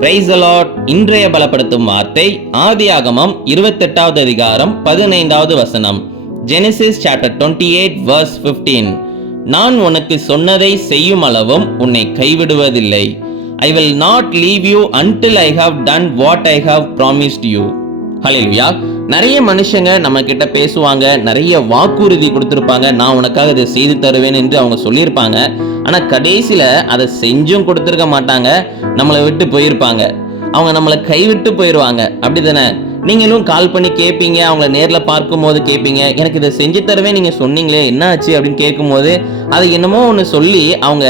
Price இன்றைய பலப்படுத்தும் வார்த்தை ஆதியாகமம் இருபத்தெட்டாவது அதிகாரம் பதினைந்தாவது வசனம். Genesis chapter twenty eight verse fifteen நான் உனக்கு சொன்னதை செய்யும் அளவும் உன்னை கைவிடுவதில்லை. I will not leave you until I have done what I have promised you ஹalleluya நிறைய மனுஷங்க நம்ம கிட்ட பேசுவாங்க நிறைய வாக்குறுதி கொடுத்துருப்பாங்க. நான் உனக்காக இதை செய்து தருவேன் என்று அவங்க சொல்லியிருப்பாங்க. ஆனால் கடைசியில் அதை செஞ்சும் கொடுத்துருக்க மாட்டாங்க. நம்மளை விட்டு போயிருப்பாங்க. அவங்க நம்மளை கைவிட்டு போயிடுவாங்க அப்படி தானே நீங்களும் கால் பண்ணி கேட்பீங்க அவங்கள நேரில் பார்க்கும்போது கேட்பீங்க எனக்கு இதை செஞ்சு தரவே நீங்கள் சொன்னீங்களே என்ன ஆச்சு அப்படின்னு கேட்கும்போது அதை என்னமோ ஒன்று சொல்லி அவங்க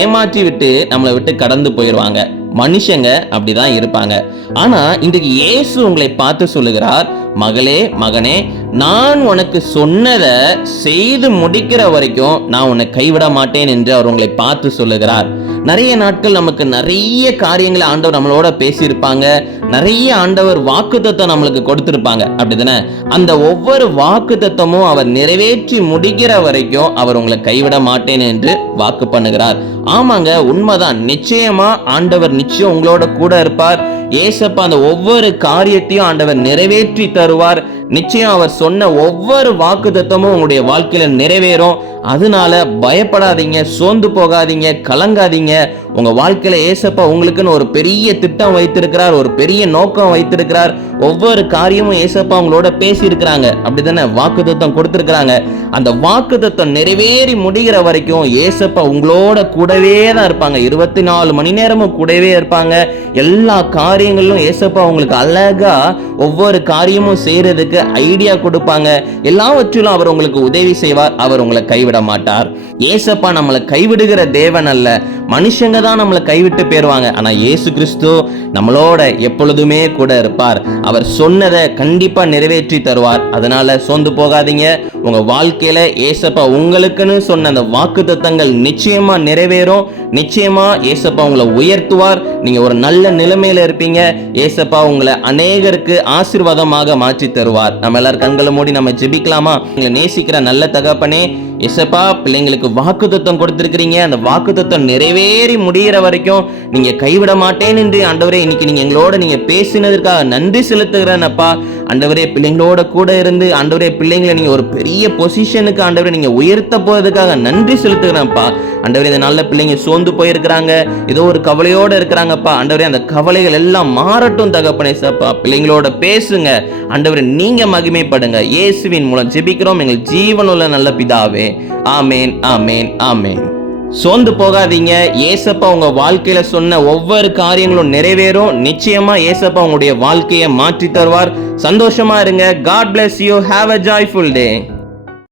ஏமாற்றி விட்டு நம்மளை விட்டு கடந்து போயிடுவாங்க மனுஷங்க அப்படிதான் இருப்பாங்க. ஆனா இன்றைக்கு இயேசு உங்களை பார்த்து சொல்லுகிறார் மகளே மகனே நான் உனக்கு சொன்னதை செய்து முடிக்கிற வரைக்கும் நான் உன்னை கைவிட மாட்டேன் என்று அவர் உங்களை பார்த்து சொல்லுகிறார். நிறைய நாட்கள் நமக்கு நிறைய காரியங்களை ஆண்டவர் நம்மளோட பேசியிருப்பாங்க. நிறைய ஆண்டவர் வாக்குத்தத்தம் நம்மளுக்கு கொடுத்துருப்பாங்க. அப்படிதானே? அந்த ஒவ்வொரு வாக்குத்தத்தமும் அவர் நிறைவேற்றி முடிக்கிற வரைக்கும் அவர் உங்களை கைவிட மாட்டேன் என்று வாக்கு பண்ணுகிறார். ஆமாங்க உண்மைதான். நிச்சயமா ஆண்டவர் நிச்சயம் உங்களோட கூட இருப்பார். ஏசப்பா அந்த ஒவ்வொரு காரியத்தையும் ஆண்டவர் நிறைவேற்றி தருவார். நிச்சயம் அவர் சொன்ன ஒவ்வொரு வாக்குத்தத்தமும் உங்களுடைய வாழ்க்கையில நிறைவேறும். அதனால பயப்படாதீங்க சோர்ந்து போகாதீங்க கலங்காதீங்க. உங்க வாழ்க்கையில ஏசப்பா உங்களுக்குன்னு ஒரு பெரிய திட்டம் வைத்திருக்கிறார் ஒரு பெரிய நோக்கம் வைத்திருக்கிறார். ஒவ்வொரு காரியமும் ஏசப்பா உங்களோட பேசி இருக்கிறாங்க வாக்கு தத்துவம் கொடுத்துருக்குறாங்க. அந்த வாக்குத்தத்தம் நிறைவேறி முடிகிற வரைக்கும் ஏசப்பா உங்களோட கூடவே தான் இருப்பாங்க. இருபத்தி நாலு மணி நேரமும் கூடவே இருப்பாங்க. எல்லா காரியங்களிலும் ஏசப்பா உங்களுக்கு அழகா ஒவ்வொரு காரியமும் செய்யறதுக்கு ஐடியா கொடுப்பாங்க. எல்லாவற்றிலும் அவர் உங்களுக்கு உதவி செய்வார். அவர் உங்களை கைவிட மாட்டார் ஏசப்பா நம்மளை கைவிடுகிற தேவன் அல்ல. மனுஷங்க தான் நம்மளை கைவிட்டு போயிருவாங்க. ஆனா இயேசு கிறிஸ்து நம்மளோட எப்பொழுதுமே கூட இருப்பார். அவர் சொன்னதை கண்டிப்பா நிறைவேற்றி தருவார். அதனால சோர்ந்து போகாதீங்க. உங்க வாழ்க்கையில ஏசப்பா உங்களுக்குன்னு சொன்ன அந்த வாக்கு தத்தங்கள் நிச்சயமா நிறைவேறும். நிச்சயமா ஏசப்பா உங்களை உயர்த்துவார். நீங்க ஒரு நல்ல நிலைமையில இருப்பீங்க. ஏசப்பா உங்களை அநேகருக்கு ஆசீர்வாதமாக மாற்றி தருவார். நம்ம எல்லாரும் கண்களை மூடி நம்ம ஜெபிக்கலாமா? உங்களை நேசிக்கிற நல்ல தகப்பனே எசப்பா பிள்ளைங்களுக்கு வாக்குத்தத்தம் கொடுத்துருக்கிறீங்க. அந்த வாக்குத்தம் நிறைவேறி முடிகிற வரைக்கும் நீங்க கைவிட மாட்டேன் என்று ஆண்டவரே இன்னைக்கு நீங்க எங்களோட நீங்க பேசினதற்காக நன்றி செலுத்துகிறேன் அப்பா. ஆண்டவரே பிள்ளைங்களோட கூட இருந்து ஆண்டவரே பிள்ளைங்களை நீங்க ஒரு பெரிய பொசிஷனுக்கு ஆண்டவரே நீங்க உயர்த்த போறதுக்காக நன்றி செலுத்துகிறேன்ப்பா ஆண்டவரே இந்த நல்ல பிள்ளைங்க சோர்ந்து போயிருக்கிறாங்க. ஏதோ ஒரு கவலையோடு இருக்கிறாங்கப்பா. ஆண்டவரே அந்த கவலைகள் எல்லாம் மாறட்டும் தகப்பனே சப்பா. பிள்ளைங்களோட பேசுங்க. ஆண்டவரே நீங்கள் மகிமைப்படுங்க. இயேசுவின் மூலம் ஜெபிக்கிறோம். எங்கள் ஜீவனுள்ள நல்ல பிதாவே. ஆமேன் ஆமேன் ஆமேன். சோர்ந்து போகாதீங்க. ஏசப்பா உங்க வாழ்க்கையில சொன்ன ஒவ்வொரு காரியங்களும் நிறைவேறும். நிச்சயமா ஏசப்பா உங்களுடைய வாழ்க்கையை மாற்றி தருவார். சந்தோஷமா இருங்க. God bless you have a joyful day